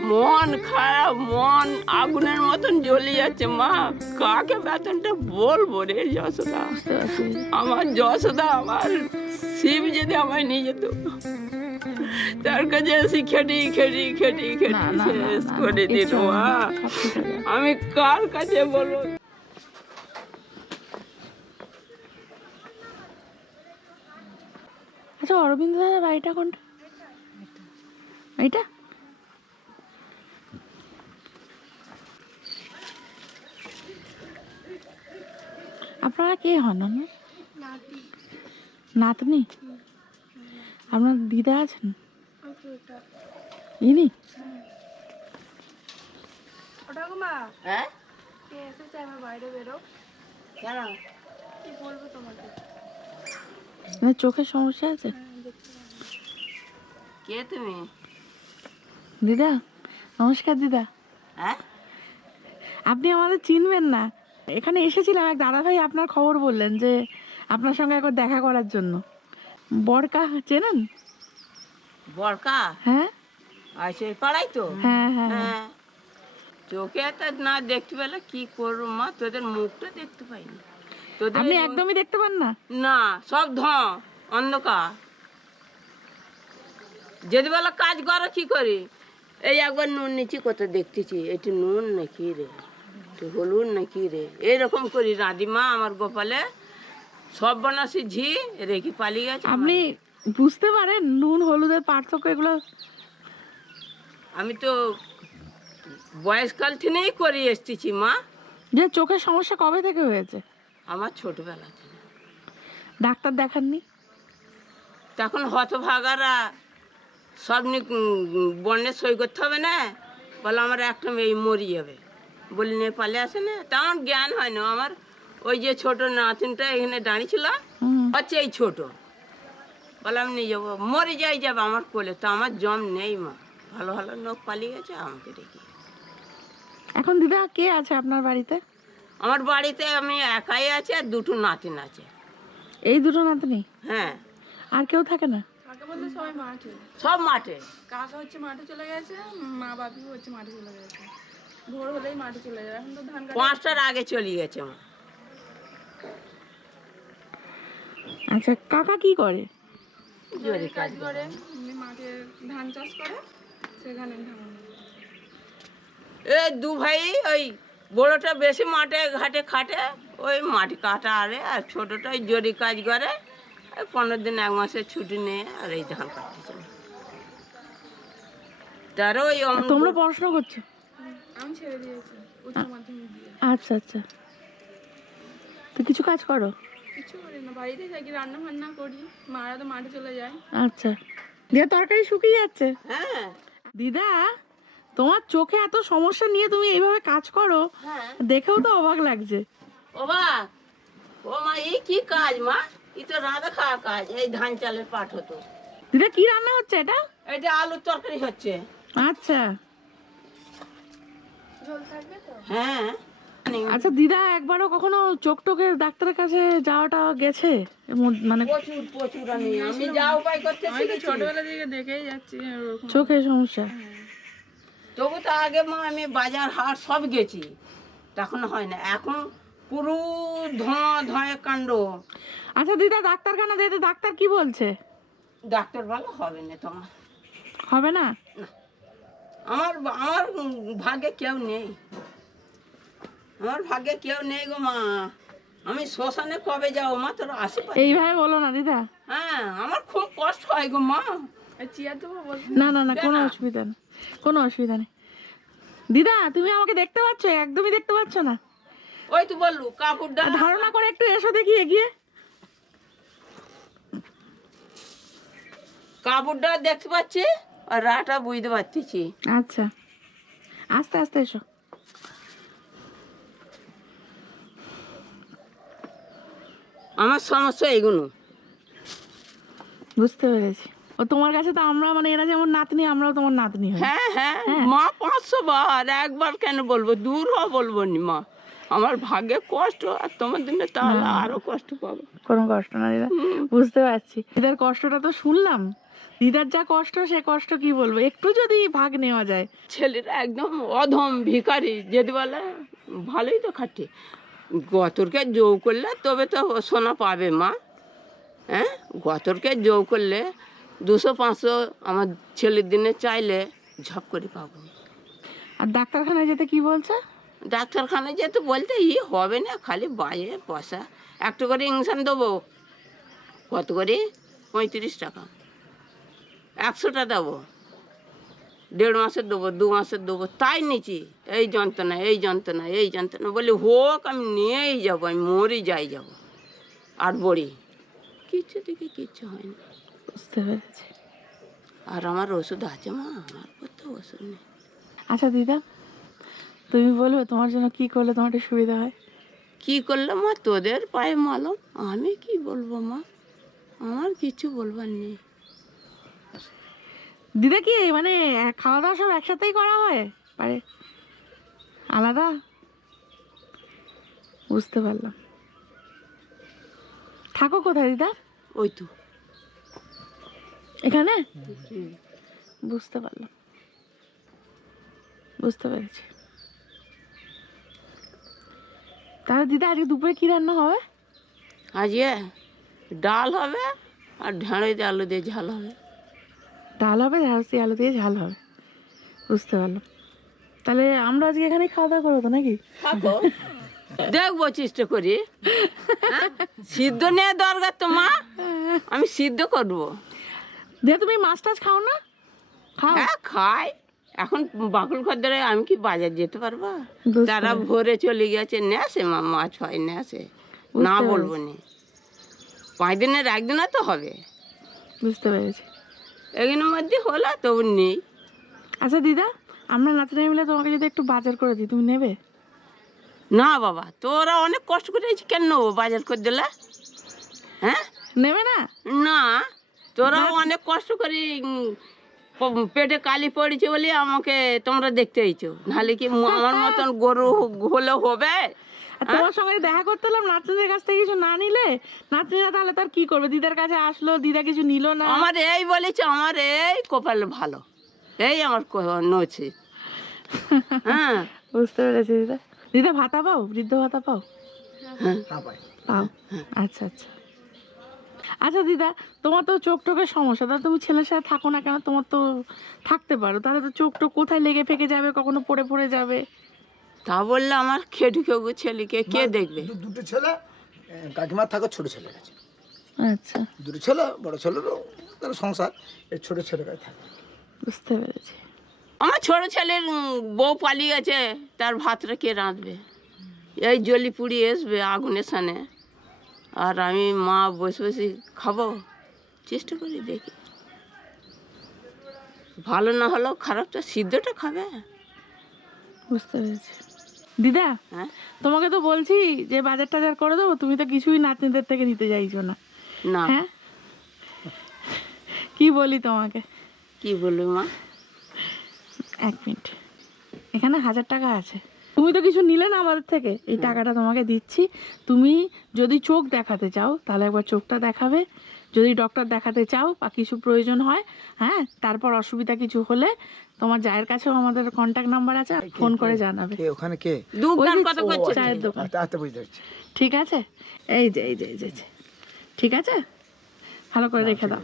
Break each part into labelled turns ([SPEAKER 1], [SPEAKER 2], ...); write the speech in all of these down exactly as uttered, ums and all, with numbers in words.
[SPEAKER 1] মন খারাপ, মন আগুনের মতন জ্বলে যাচ্ছে মা। কাকে বেতনটা বলবো রে যশোদা, আমার যশোদা, আমার শিব যদি আমায় নিয়ে যেত, তার কাছে এসে খেটি খেটি খেটি খেটি শেষ করে দিল মা। আমি কার কাছে বলবো?
[SPEAKER 2] আচ্ছা, অরবিন্দ দাদার বাড়িটা কোনটা? এইটা? আপনারা কে হন? নাতনি? আপনার দিদা আছেন? ইনি?
[SPEAKER 1] হ্যাঁ,
[SPEAKER 2] চোখের সমস্যা আছে?
[SPEAKER 1] কে তুমি?
[SPEAKER 2] দিদা, নমস্কার দিদা।
[SPEAKER 1] হ্যাঁ,
[SPEAKER 2] আপনি আমাদের চিনবেন না। এখানে এসেছিলাম, এক দাদা ভাই আপনার খবর বললেন যে আপনার সঙ্গে একবার দেখা করার জন্য। বরকা চেনেন?
[SPEAKER 1] বরকা?
[SPEAKER 2] হ্যাঁ,
[SPEAKER 1] আচ্ছা, পাড়াই তো।
[SPEAKER 2] হ্যাঁ হ্যাঁ
[SPEAKER 1] হ্যাঁ, চোখে তো না দেখতে পেলে কি করবো মা, তোদের মুখটা দেখতে পাইনি। তোদের
[SPEAKER 2] আপনি একদমই দেখতে পান না?
[SPEAKER 1] না, সব ধোঁ, অন্ধকার। যদি বেলা কাজ করো কি করি, এই একবার নুন নিচি কত দেখতেছি, একটু নুন নাকি রে, একটু হলুদ নাকি রে, এইরকম করি রাঁধি মা। আমার গোপালে সব বানাসি ঝি রেখে পালিয়ে গেছে।
[SPEAKER 2] আপনি বুঝতে পারেন নুন হলুদের পার্থক্য এগুলো?
[SPEAKER 1] আমি তো বয়সকাল থেকেই করে এসতেছি মা।
[SPEAKER 2] যে চোখের সমস্যা কবে থেকে হয়েছে?
[SPEAKER 1] আমার ছোটবেলা থেকে।
[SPEAKER 2] ডাক্তার দেখাননি?
[SPEAKER 1] তখন হতভাগারা সব বন্যে সই করতে হবে না, বলে আমার একটা মেয়ে মরি যাবে, বলি নেপালে আসে না। তেমন জ্ঞান হয় না আমার। ওই যে ছোট নাতিনটা এখানে দাঁড়িয়েছিল, হচ্ছে এই ছোট, বলে আমি নিয়ে যাবো, মরে যাই যাবে আমার কোলে। তো আমার জম নেই মা, ভালো ভালো লোক পালিয়ে গেছে আমাকে রেখে।
[SPEAKER 2] এখন দিদা কে আছে আপনার বাড়িতে?
[SPEAKER 1] আমার বাড়িতে আমি একাই আছি আর দুটো নাতিন আছে।
[SPEAKER 2] এই দুটো নাতনি?
[SPEAKER 1] হ্যাঁ।
[SPEAKER 2] আর কেউ থাকে না?
[SPEAKER 3] সবাই মাঠে,
[SPEAKER 1] সব মাঠে।
[SPEAKER 3] কাকা হচ্ছে মাঠে চলে গেছে, মা বাপি হচ্ছে মাঠে চলে গেছে। ভোর হলেই মাঠে চলে যাবে। এখন তো ধান কাটা।
[SPEAKER 1] পাঁচটার আগে চলে গেছে মা।
[SPEAKER 2] আচ্ছা, কাকা কি করে?
[SPEAKER 1] জোরে
[SPEAKER 3] কাজ করে, এমনি মাঠে ধান চাষ করে, সেখানে ধান।
[SPEAKER 1] এই দু ভাই, ওই বড়োটা বেশি মাঠে ঘাটে খাটে, ওই মাটি কাটা আরে, আর ছোটোটা ওই জরি কাজ করে। ওই পনেরো দিন এক মাসের ছুটি নিয়ে আর এই ধান কাটতেছে। তারও ওই
[SPEAKER 2] আর তোমরা পড়াশোনা করছো?
[SPEAKER 3] আমি ছেড়ে দিয়েছি উচ্চ মাধ্যমিক দিয়ে।
[SPEAKER 2] আচ্ছা আচ্ছা, তো কিছু কাজ করো?
[SPEAKER 3] কিছু করি না, বাড়িতে থাকি, রান্না বান্না করি। মারা তো মাঠে চলে যায়।
[SPEAKER 2] আচ্ছা, দিদা তরকারি শুকিয়ে যাচ্ছে।
[SPEAKER 1] হ্যাঁ।
[SPEAKER 2] দিদা, তোমার চোখে এত সমস্যা নিয়ে তুমি এইভাবে কাজ করো,
[SPEAKER 1] হ্যাঁ,
[SPEAKER 2] দেখেও তো অবাক লাগছে।
[SPEAKER 1] ও বা, ও মা, এই কি কাজ মা? এই তো রাঁধা খাওয়া কাজ। এই ধান চালের পাট হতো।
[SPEAKER 2] দিদা কি রান্না হচ্ছে এটা?
[SPEAKER 1] এটা আলুর তরকারি হচ্ছে।
[SPEAKER 2] আচ্ছা
[SPEAKER 3] ঝোল থাকবে তো?
[SPEAKER 1] হ্যাঁ।
[SPEAKER 2] আচ্ছা দিদা, একবারও কখনো চোখ টোকের ডাক্তারের কাছে যাওয়াটা গেছে? এমন- মানে
[SPEAKER 1] প্রচুর প্রচুর আমি আমি যা উপায় করতে
[SPEAKER 3] আমি তো
[SPEAKER 1] শিখেছি।
[SPEAKER 3] ছোটবেলা থেকে দেখেই যাচ্ছি ওরকম।
[SPEAKER 2] চোখের সমস্যা?
[SPEAKER 1] তবু তো আগে মা আমি বাজার হাট সব গেছি, তখন হয় না। এখন পুরো ধোঁয়া ধোঁয়া কাণ্ড।
[SPEAKER 2] আচ্ছা দিদা, ডাক্তারখানা যেতে ডাক্তার কি বলছে?
[SPEAKER 1] ডাক্তার বলে হবে না তোমার।
[SPEAKER 2] হবে না?
[SPEAKER 1] আমার আমার ভাগ্যে কেউ নেই, আমার ভাগ্যে কেউ নেই গো মা। আমি শ্মশানে কবে যাবো মা, তোর আশেপাশে?
[SPEAKER 2] এইভাবে বলো না দিদা।
[SPEAKER 1] হ্যাঁ, আমার খুব কষ্ট হয় গো মা।
[SPEAKER 3] চিয়া তো
[SPEAKER 2] না না না, কোনো অসুবিধা নেই, কোনো অসুবিধা নেই। দিদা, তুমি আমাকে দেখতে পাচ্ছ? একদমই দেখতে পাচ্ছ না।
[SPEAKER 1] ওই তো বললু কাপড়টা
[SPEAKER 2] ধারণা করে একটু এসো দেখি এগিয়ে।
[SPEAKER 1] কাপড়টা দেখতে পাচ্ছি আর রাটা বুঝতে পারতেছি।
[SPEAKER 2] আচ্ছা, আস্তে আস্তে এসো।
[SPEAKER 1] আমার সমস্যা এগুলো।
[SPEAKER 2] বুঝতে পেরেছি। ও তোমার কাছে তো আমরা, মানে এরা যেমন নাতনি, আমরাও তোমার নাতনি হই।
[SPEAKER 1] হ্যাঁ হ্যাঁ মা, পাঁচশো বার একবার কেন বলবো, দূর হ বলবো নি মা। আমার ভাগ্যে কষ্ট, আর তোমার দিনে তাহলে আরো কষ্ট পাবো।
[SPEAKER 2] কোনো কষ্ট না দিদা, বুঝতে পারছি। এদের কষ্টটা তো শুনলাম, দিদার যা কষ্ট সে কষ্ট কি বলবো, একটু যদি ভাগ নেওয়া যায়।
[SPEAKER 1] ছেলেরা একদম অধম ভিখারি, যদি বলে ভালোই তো খাটে, গতরকে জৌ করলে তবে তো সোনা পাবে মা। হ্যাঁ, গতরকে জৌ করলে দুশো পাঁচশো আমার ছেলের দিনে চাইলে ঝপ করে পাবো।
[SPEAKER 2] আর ডাক্তারখানায় যেতে কি বলছে?
[SPEAKER 1] ডাক্তারখানায় যেতে বলতে ই হবে না, খালি বাইরে পয়সা। একটু করে ইঞ্জেকশন দেবো, কত করে? পঁয়ত্রিশ টাকা। একশোটা দেবো, দেড় মাসের দেবো, দু মাসের দেবো, তাই নিচ্ছি। এই যন্ত্রণা, এই যন্ত্রণা, এই যন্ত্রণা বলি হোক, আমি নিয়েই যাবো, আমি মরে যাই যাবো। আর বড়ি কিচ্ছু থেকে কিচ্ছু হয় না।
[SPEAKER 2] বুঝতে পেরেছি।
[SPEAKER 1] আর আমার ওষুধ আছে মা, আমার করতে ওষুধ নেই।
[SPEAKER 2] আচ্ছা দিদা, তুমি বলবে তোমার জন্য কি করলে তোমার একটু সুবিধা হয়?
[SPEAKER 1] কি করলে মা, তোদের পায়ে মালম, আমি কি বলবো মা, আমার কিছু বলবার নেই।
[SPEAKER 2] দিদা কি মানে খাওয়া দাওয়া সব একসাথেই করা হয় পারে, আলাদা? বুঝতে পারলাম। থাকো কোথায় দিদা?
[SPEAKER 1] ওই তো
[SPEAKER 2] এখানে? বুঝতে পারলাম, বুঝতে পেরেছি। তাহলে দিদা আজকে দুপুরে কি রান্না হবে?
[SPEAKER 1] আজকে ডাল হবে আর ঢেঁড়ই দিয়ে আলু দিয়ে ঝাল হবে।
[SPEAKER 2] ডাল হবে, ঢ্যাঁড়স দিয়ে আলু দিয়ে ঝাল হবে। বুঝতে পারলাম। তাহলে আমরা আজকে এখানে খাওয়া দাওয়া করবো তো নাকি?
[SPEAKER 1] দেখবো চেষ্টা করি। হ্যাঁ? সিদ্ধ নেওয়া দরকার তো মা, আমি সিদ্ধ করবো।
[SPEAKER 2] দিদা তুমি মাছ টাছ খাও না? খাও?
[SPEAKER 1] হ্যাঁ খাই, এখন বাকুল খদ্দরে আমি কি বাজার যেতে পারবো?
[SPEAKER 2] বুঝতে
[SPEAKER 1] তারা
[SPEAKER 2] পেরেছি।
[SPEAKER 1] ভোরে চলে গেছে, নেসে মা মাছ হয় নেসে, না
[SPEAKER 2] বুঝতে
[SPEAKER 1] বলবো নি। পাঁচ দিনের একদিনে তো হবে,
[SPEAKER 2] বুঝতে পেরেছি।
[SPEAKER 1] এগুলোর মধ্যে হলো তবু নেই।
[SPEAKER 2] আচ্ছা দিদা, আমরা নাতনি মিলে তোমাকে যদি একটু বাজার করে দিই তুমি নেবে?
[SPEAKER 1] না বাবা, তোরা অনেক কষ্ট করে এসে কেন নেবো বাজার করে দিলে? হ্যাঁ
[SPEAKER 2] নেবে না?
[SPEAKER 1] না, তোরা অনেক কষ্ট করে উম, প- পেটে কালি পড়েছে বলে আমাকে তোমরা দেখতে এইছো, নাহলে কি ম- আমার মতন গরু হলে হবে?
[SPEAKER 2] আর তোমার সঙ্গে দেখা করতে এলাম, নাতনিদের কাছ থেকে কিছু না নিলে নাতনিরা তাহলে তার কি করবে? দিদার কাছে আসলো, দিদা কিছু নিল না।
[SPEAKER 1] আমার এই বলেছে, আমার এই কপাল ভালো, এই আমার ক- নছে। হ্যাঁ
[SPEAKER 2] বুঝতে পেরেছি দিদা। দিদা ভাতা পাও? বৃদ্ধ ভাতা পাও?
[SPEAKER 1] হ্যাঁ
[SPEAKER 2] পাও? আচ্ছা আচ্ছা। আচ্ছা দিদা, তোমার তো চোখ টোকের সমস্যা, তাহলে তুমি ছেলের সাথে থাকো না কেন? তোমার তো থাকতে পারো, তাহলে তো চোখ টোক কোথায় লেগে ফেকে যাবে, কখনো পড়ে পড়ে যাবে।
[SPEAKER 1] তা বললে আমার খেটু খেগু ছেলেকে কে দেখবে?
[SPEAKER 4] দু- দুটো ছেলে, এ, কাকিমার থাকো ছোট ছেলে কাছে,
[SPEAKER 2] আচ্ছা,
[SPEAKER 4] দুটো ছেলে, বড় ছেলেরও তার সংসার, এই ছোট ছেলে কাছে থাকে।
[SPEAKER 2] বুঝতে পেরেছি।
[SPEAKER 1] আমার ছোট ছেলের উম, বউ পালিয়ে গেছে, তার ভাতটা কে রাঁধবে? এই জলি পুড়ি আসবে আগুনের সামনে, আর আমি মা বসে বসে খাবো? চেষ্টা করি দেখি, ভালো না হলেও খারাপটা সিদ্ধটা খাবে।
[SPEAKER 2] বুঝতে পেরেছি। দিদা,
[SPEAKER 1] হ্যাঁ
[SPEAKER 2] তোমাকে তো বলছি যে বাজার টাজার করে দেবো, তুমি তো কিছুই নাতনিদের থেকে নিতে চাইছো না।
[SPEAKER 1] না,
[SPEAKER 2] হ্যাঁ, কি বলি তোমাকে?
[SPEAKER 1] কি বলবো মা?
[SPEAKER 2] এক মিনিট, এখানে হাজার টাকা আছে, তুমি তো কিছু নিলে না আমাদের থেকে, এই টাকাটা তোমাকে দিচ্ছি। তুমি যদি চোখ দেখাতে চাও তাহলে একবার চোখটা দেখাবে, যদি ডক্টর দেখাতে চাও বা কিছু প্রয়োজন হয়, হ্যাঁ, তারপর অসুবিধা কিছু হলে তোমার জায়ের কাছেও আমাদের কন্ট্যাক্ট নাম্বার আছে, ফোন করে জানাবে।
[SPEAKER 4] কে ওখানে কে?
[SPEAKER 1] দোকান
[SPEAKER 2] ওই যে
[SPEAKER 1] কত করছে?
[SPEAKER 2] চায়ের দোকান।
[SPEAKER 4] আচ্ছা আচ্ছা, বুঝতে পারছি।
[SPEAKER 2] ঠিক আছে, এই যে এই যে এই যে এই যে। ঠিক আছে, ভালো করে রেখে দাও।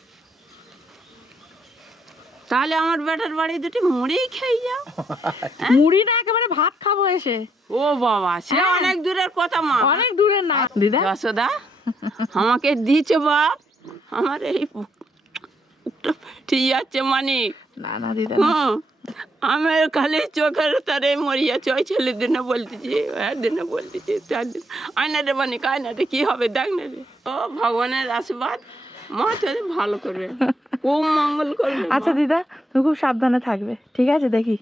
[SPEAKER 1] তাহলে আমার বেটার বাড়ি দুটি মুড়িই খেয়ে যাও।
[SPEAKER 2] মুড়ি না, একেবারে ভাত খাবো এসে।
[SPEAKER 1] ও বাবা, সে
[SPEAKER 2] হ্যাঁ।
[SPEAKER 1] অনেক দূরের কথা মা।
[SPEAKER 2] অনেক দূরের না দিদা।
[SPEAKER 1] যশোদা আমাকে দিয়েছে বাপ, আমার এই বুকটা ফেটে যাচ্ছে মানে।
[SPEAKER 2] না না দিদা না।
[SPEAKER 1] হুম, আমি খালি চোখের তারে মরি যাচ্ছে, ওই ছেলের দিনে বলতেছি, ওর দিনে বলতেছি, তার দিন আয়না রে মানে আয়না রে কি হবে দেখ না রে। ও ভগবানের আশীর্বাদ, মা তোদের ভালো করবে, খুব মঙ্গল করবে।
[SPEAKER 2] আচ্ছা দিদা, তুমি খুব সাবধানে থাকবে, ঠিক আছে? দেখি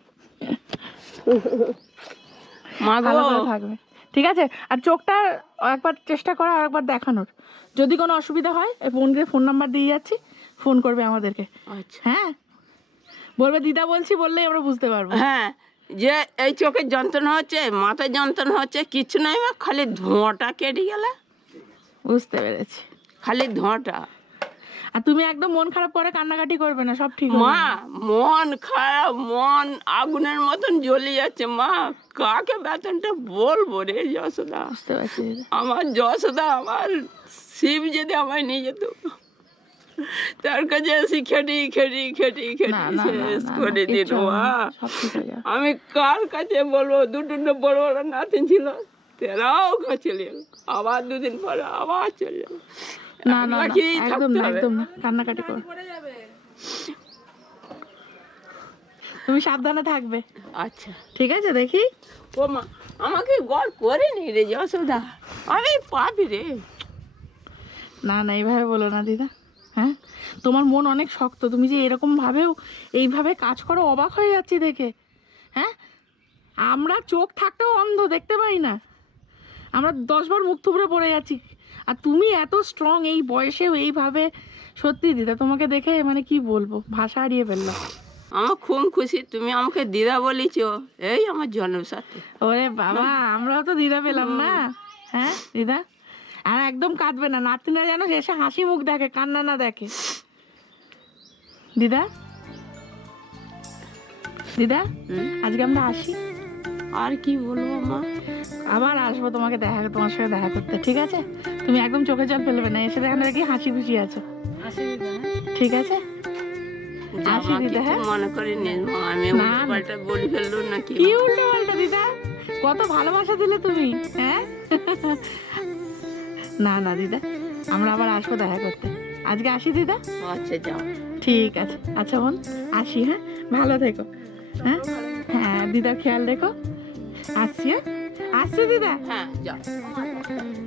[SPEAKER 1] মা
[SPEAKER 2] ভালো
[SPEAKER 1] গো,
[SPEAKER 2] করে থাকবে, ঠিক আছে? আর চোখটা একবার চেষ্টা করো আর একবার দেখানোর, যদি কোনো অসুবিধা হয় এই ফোন দিয়ে ফোন নাম্বার দিয়ে যাচ্ছি, ফোন করবে আমাদেরকে।
[SPEAKER 1] আচ্ছা
[SPEAKER 2] হ্যাঁ, বলবে দিদা বলছি, বললেই আমরা বুঝতে পারবো।
[SPEAKER 1] হ্যাঁ, যে এই চোখের যন্ত্রণা হচ্ছে, মাথায় যন্ত্রণা হচ্ছে, কিচ্ছু নাই মা, খালি ধোঁয়াটা কেটে গেলে,
[SPEAKER 2] বুঝতে পেরেছি।
[SPEAKER 1] খালি ধোঁয়াটা।
[SPEAKER 2] আর তুমি একদম মন খারাপ করে কান্নাকাটি করবে না, সব ঠিক হবে।
[SPEAKER 1] মা মন খারাপ, মন আগুনের মতন জ্বলে যাচ্ছে মা। কাকে বেতনটা বলবো রে যশোদা।
[SPEAKER 2] বুঝতে পারছি দিদা।
[SPEAKER 1] আমার যশোদা, আমার শিব যদি আমায় নিয়ে যেত, তার কাছে এসে খেটি খেটি খেটি
[SPEAKER 2] না
[SPEAKER 1] খেটি
[SPEAKER 2] না না,
[SPEAKER 1] শেষ
[SPEAKER 2] না, না,
[SPEAKER 1] করে দিল
[SPEAKER 2] কিচ্ছু হবে
[SPEAKER 1] মা।
[SPEAKER 2] না, সব ঠিক হয়ে যাবে।
[SPEAKER 1] আমি কার কাছে বলবো? দুটো বড় বড় নাতিন ছিল, তেরাও চলে গেল, আবার দুদিন পরে আবার চলে গেল।
[SPEAKER 2] না না না,
[SPEAKER 1] একলাকেই
[SPEAKER 2] একদম
[SPEAKER 1] থাকতে
[SPEAKER 2] না,
[SPEAKER 1] হবে।
[SPEAKER 2] একদম না, কান্নাকাটি করো।
[SPEAKER 3] পড়ে যাবে।
[SPEAKER 2] তুমি সাবধানে থাকবে,
[SPEAKER 1] আচ্ছা
[SPEAKER 2] ঠিক আছে? দেখি
[SPEAKER 1] ও মা, আমাকে গড় করে নি রে যশোদা, আমি পাপি রে।
[SPEAKER 2] না না, এইভাবে বলো না দিদা। হ্যাঁ, তোমার মন অনেক শক্ত, তুমি যে এরকম ভাবেও এইভাবে কাজ করো, অবাক হয়ে যাচ্ছি দেখে। হ্যাঁ, আমরা চোখ থাকতেও অন্ধ, দেখতে পাই না, আমরা দশবার মুখ থুবড়ে পড়ে যাচ্ছি, আর তুমি এত স্ট্রং এই বয়সেও এইভাবে। সত্যি দিদা, তোমাকে দেখে মানে কি বলবো, ভাষা হারিয়ে ফেললো।
[SPEAKER 1] আমার খুব খুশি তুমি আমাকে দিদা বলিছ, এই আমার জন্মের সাথে।
[SPEAKER 2] ওরে বাবা, আমরাও তো দিদা পেলাম না। হ্যাঁ দিদা, আর একদম কাঁদবে না, নাতিনা যেন এসে হাসি মুখ দেখে, কান্না না দেখে। দিদা দিদা,
[SPEAKER 1] হুম?
[SPEAKER 2] আজকে আমরা আসি,
[SPEAKER 1] আর কি বলবো মা?
[SPEAKER 2] আবার আসবো তোমাকে দেখা, তোমার সঙ্গে দেখা করতে, ঠিক আছে? তুমি একদম চোখে জল ফেলবে না, এসে দেখেন দেখি হাসি খুশি আছো, ঠিক আছে? আসি
[SPEAKER 1] জামা
[SPEAKER 2] দিদা,
[SPEAKER 1] কিছু
[SPEAKER 2] হ্যাঁ?
[SPEAKER 1] মনে করি নে মা, আমি
[SPEAKER 2] না, না।
[SPEAKER 1] উল্টোপাল্টা বলে ফেললো নাকি?
[SPEAKER 2] কি উল্টো পাল্টা দিদা, কত ভালোবাসা দিলে তুমি, হ্যাঁ? না না দিদা, আমরা আবার আসবো দেখা করতে, আজকে আসি দিদা।
[SPEAKER 1] আচ্ছা যাও।
[SPEAKER 2] ঠিক আছে, আচ্ছা বোন, আসি, হ্যাঁ? ভালো থেকো, হ্যাঁ? হ্যাঁ, দিদার খেয়াল রেখো, আসছি, হ্যাঁ? আসছি দিদা।
[SPEAKER 1] হ্যাঁ যাও।